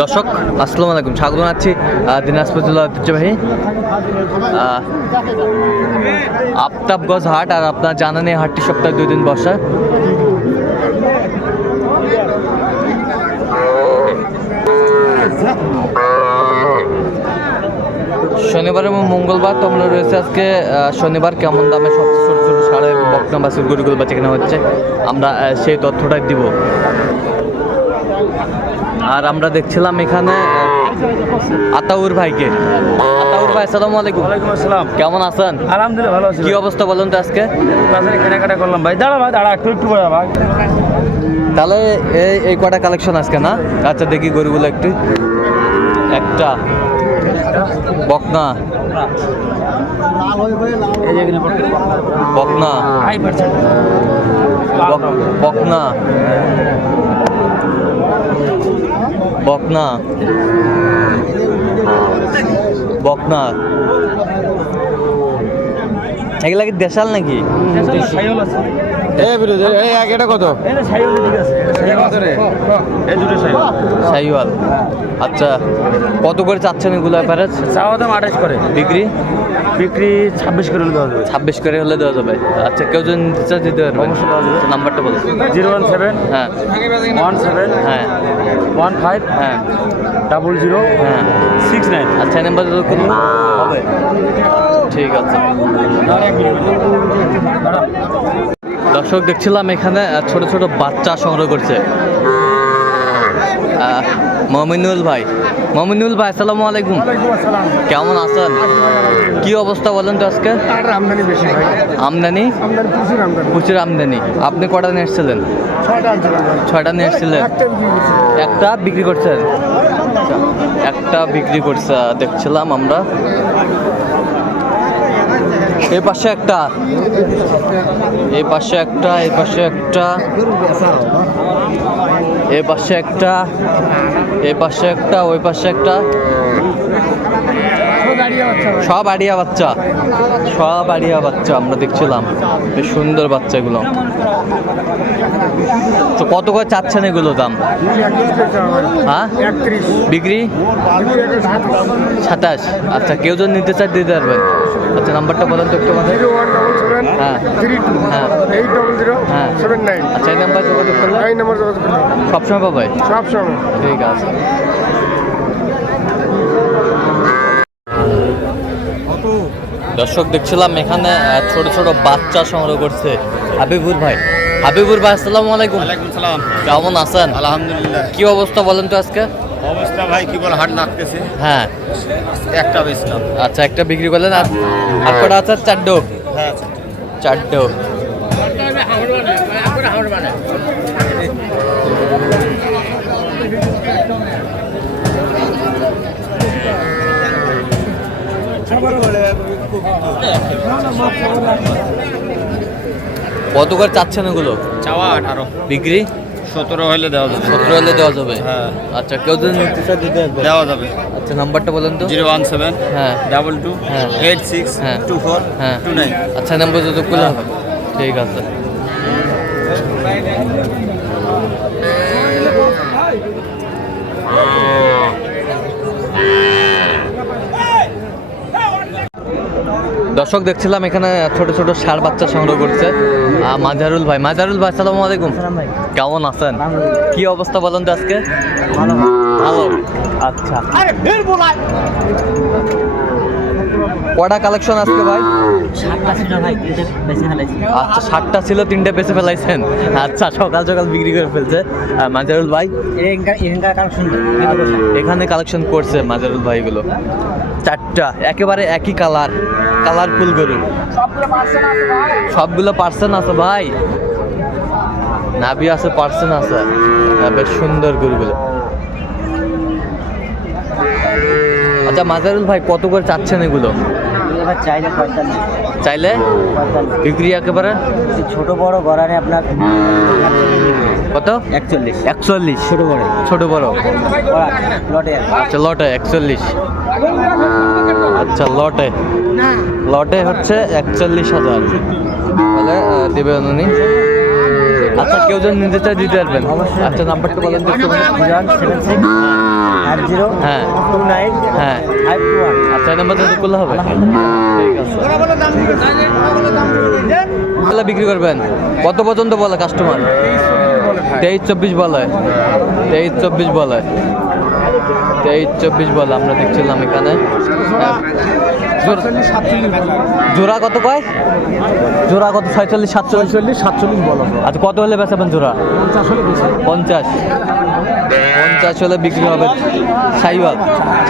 দর্শক, আসসালামু আলাইকুম। স্বাগত জানাচ্ছি দিনাজপুর জেলা ঐতিহ্যবাহী আফতাবগঞ্জ হাট আর আপনার জানেন এই হাটটি সপ্তাহে দুই দিন বসা। শনিবার এবং মঙ্গলবার তোমরা রয়েছে আজকে শনিবার কেমন দামে সবচেয়ে ছোটো ছোটো সাড়ে বকনা বাসের গরুগুলো বাচ্চা হচ্ছে, আমরা সেই তথ্যটাই দিব। আর আমরা দেখছিলাম এখানে আতাউর ভাইকে। আতাউর ভাই আসসালামু আলাইকুম। ওয়ালাইকুম আসসালাম। কেমন আছেন? আলহামদুলিল্লাহ ভালো আছি কি অবস্থা বলুন তো আজকে? বাজারে কেনাকাটা করলাম ভাই। দাঁড়া ভাই দাঁড়া একটু একটু বড় ভাই। তাহলে এই এই কটা কালেকশন আজকে না? আচ্ছা দেখি গরুগুলো একটু। একটা। বকনা। বকনা। হাই পার্সেন্ট বক- বকনা। বকনা। বকনা। এগুলা কি দেশাল নাকি? এ বিরোধী এই এক এটা কত? সাইওয়াল আচ্ছা কত করে চাচ্ছেন এগুলো প্যারেজ চাওয়া দাম আঠাশ করে। বিক্রি বিক্রি ছাব্বিশ করে হলে দেওয়া যাবে। ছাব্বিশ করে হলে দেওয়া যাবে। আচ্ছা কেউ যদি চায় দিতে অবশ্যই দেওয়া যাবে। নাম্বারটা বলুন জিরো ওয়ান সেভেন হ্যাঁ। ওয়ান সেভেন হ্যাঁ। ওয়ান ফাইভ হ্যাঁ। ডাবল জিরো হ্যাঁ। Six nine. আচ্ছা এই নাম্বার কোনো হবে। ঠিক আছে। দর্শক দেখছিলাম এখানে ছোট ছোট বাচ্চা সংগ্রহ করছে। মমিনুল ভাই। মমিনুল ভাই আসসালামু আলাইকুম। কেমন আছেন? কি অবস্থা বলেন তো আজকে? আমদানি বেশি আমদানি? আমদানি প্রচুর আমদানি। আপনি কটা নিয়ে এসেছিলেন? ছয়টা নিয়ে এসেছিলেন? একটা বিক্রি করছেন? আচ্ছা, একটা বিক্রি করছে দেখছিলাম আমরা। এই পাশে একটা এই পাশে একটা এই পাশে একটা এই পাশে একটা এই পাশে একটা, ওই পাশে একটা। সব আড়িয়া বাচ্চা। সব আড়িয়া বাচ্চা আমরা দেখছিলাম। বেশ সুন্দর বাচ্চাগুলো। তো কত করে চাচ্ছেন এগুলো দাম? হ্যাঁ? বিক্রি? সাতাশ। আচ্ছা কেউ যদি নিতে চায় দিতে পারবেন। আচ্ছা নাম্বারটা বলেন তো একটু আমাদের। হ্যাঁ। হ্যাঁ। হ্যাঁ। আচ্ছা এই নাম্বার যোগাযোগ সবসময় পাবে? সব সময় ঠিক আছে। দর্শক দেখছিলাম এখানে ছোট ছোট বাচ্চা সংগ্রহ করছে হাবিবুর ভাই। হাবিবুর ভাই আসসালাম আলাইকুম। ওয়ালাইকুম সালাম। কেমন আছেন? আলহামদুলিল্লাহ। কি অবস্থা বলেন তো আজকে? অবস্থা ভাই কি বলে হাট লাগতেছে হ্যাঁ। একটা বেচলাম। আচ্ছা একটা বিক্রি করলেন আর কটা আছে? চারডো হ্যাঁ চারটো কত করে চাচ্ছেন এগুলো? চাওয়া আঠারো। বিক্রি? সতেরো হলে দেওয়া যাবে। সতেরো হলে দেওয়া যাবে? হ্যাঁ। আচ্ছা কেউ যদি নিতে চায় দিতে দেওয়া যাবে। আচ্ছা নাম্বারটা বলেন তো। জিরো ওয়ান সেভেন হ্যাঁ। ডাবল টু হ্যাঁ। এইট সিক্স হ্যাঁ। টু ফোর হ্যাঁ। Two nine. আচ্ছা নাম্বার যত খুলে হবে ঠিক আছে। দর্শক দেখছিলাম এখানে ছোট ছোট ষাঁড় বাচ্চা সংগ্রহ করছে। মাজারুল ভাই। মাজারুল ভাই সালাম আলাইকুম। কেমন আছেন? কি অবস্থা বলেন তো আজকে? ভালো। আচ্ছা। কটা কালেকশন আজকে ভাই? আচ্ছা ষাটটা ছিল তিনটে বেঁচে ফেলাইছেন? আচ্ছা সকাল সকাল বিক্রি করে ফেলছে মাজারুল ভাই? এখানে কালেকশন করছে মাজারুল ভাই ভাইগুলো চারটা একেবারে একই কালার কালারফুল গরু। সবগুলো পার্সেন্ট আছে ভাই। নাভি আছে পার্সেন্ট আছে। বেশ সুন্দর গরুগুলো। আচ্ছা মাজারুল ভাই কত করে চাচ্ছেন এগুলো? চাইলে চাইলে? বিক্রি একেবারে? ছোট বড় গড়ারে আপনার কত? একচল্লিশ। একচল্লিশ। ছোট বড়। ছোট বড়? লটে। আচ্ছা লটে একচল্লিশ। আচ্ছা লটে। লটে হচ্ছে একচল্লিশ হাজার। তাহলে দেবেন উনি। আচ্ছা কেউ যেন নিতে চায় দিতে পারবেন। আচ্ছা নাম্বারটা বলেন জিরো হ্যাঁ। টু নাইন হ্যাঁ। Five two one. আচ্ছা এই নাম্বার যোগাযোগ করলে হবে? ঠিক আছে বিক্রি করবেন। কত পর্যন্ত বলে কাস্টমার তেইশ চব্বিশ বলে। তেইশ চব্বিশ বলে। তেইশ চব্বিশ বলে আমরা দেখছিলাম এখানে। জোড়া কত কয়? জোড়া কত? ছয়চল্লিশ সাতচল্লিশ? চল্লিশ সাতচল্লিশ বলো। আচ্ছা কত হলে বেচাবেন জোড়া? পঞ্চাশ পঞ্চাশ। হলে বিক্রি হবে সাইওয়াল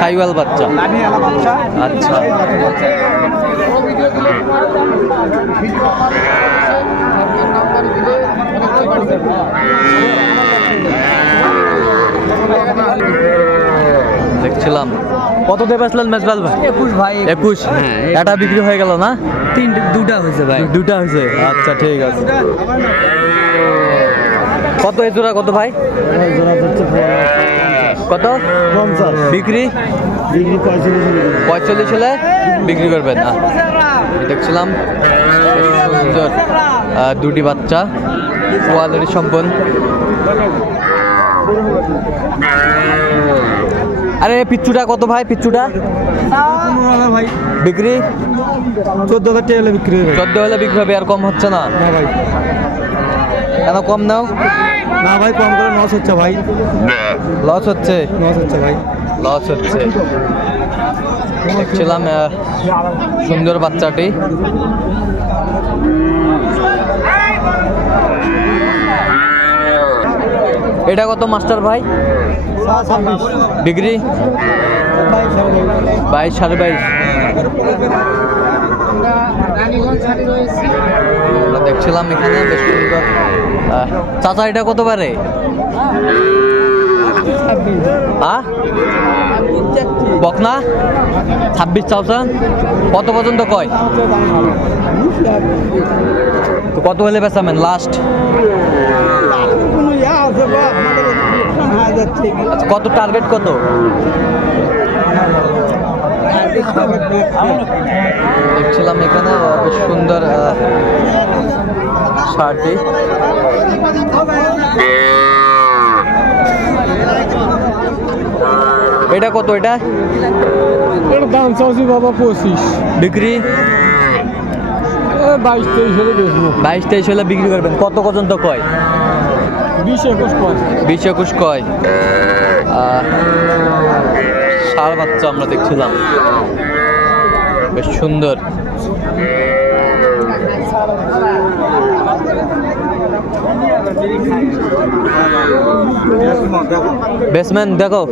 সাইওয়াল বাচ্চা। আচ্ছা। দেখছিলাম। কত দিয়ে বেচলেন মেজবাল ভাই? একুশ ভাই একুশ। এটা বিক্রি হয়ে গেল না? তিন দুটা হয়েছে ভাই। দুটা হয়েছে? আচ্ছা ঠিক আছে। কত এই জোড়া কত ভাই? কত? পঞ্চাশ। বিক্রি? পঁয়তাল্লিশ হলে বিক্রি। করবেন না। দেখছিলাম। সুন্দর দুটি বাচ্চা কোয়ালিটি সম্পন্ন। আরে পিচ্চুটা কত ভাই পিচ্চুটা ভাই বিক্রি? চোদ্দ হাজার টাকা হলে বিক্রি হবে। চোদ্দ হলে বিক্রি হবে আর কম হচ্ছে না? না ভাই। কেন কম নাও না ভাই কম করে নশ হচ্ছে ভাই। লস হচ্ছে? লস হচ্ছে ভাই। লস হচ্ছে। দেখছিলাম সুন্দর বাচ্চাটি। এটা কত মাস্টার ভাই? ডিগ্রি? বাইশ সাড়ে বাইশ। দেখছিলাম এখানে চাচা, এটা কত পারে বকনা? ছাব্বিশ থাউজেন্ড কত পর্যন্ত কয়? তো কত হলে বেচামেন লাস্ট আচ্ছা কত টার্গেট কত? দেখছিলাম এখানে বেশ সুন্দর শার্টটি এটা কত এটা? এর দাম চাচ্ছি বাবা পঁচিশ। বিক্রি? বাইশ তেইশ হলে বেচবো। বাইশ তেইশ হলে বিক্রি করবেন। কত পর্যন্ত কয়? বিশ একুশ কয়। বিশ একুশ কয়। বাচ্চা আমরা দেখছিলাম। বেশ সুন্দর। বেসম্যান দেখো।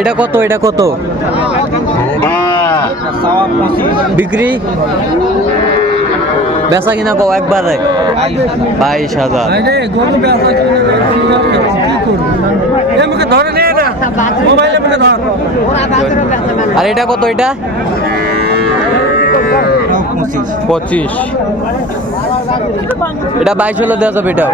এটা কত এটা কত? বিক্রি? বেচা কিনা কও একবারে? বাইশ হাজার। আর এটা কত এটা? পঁচিশ। এটা বাইশ হলে দেওয়া যাবে এটাও।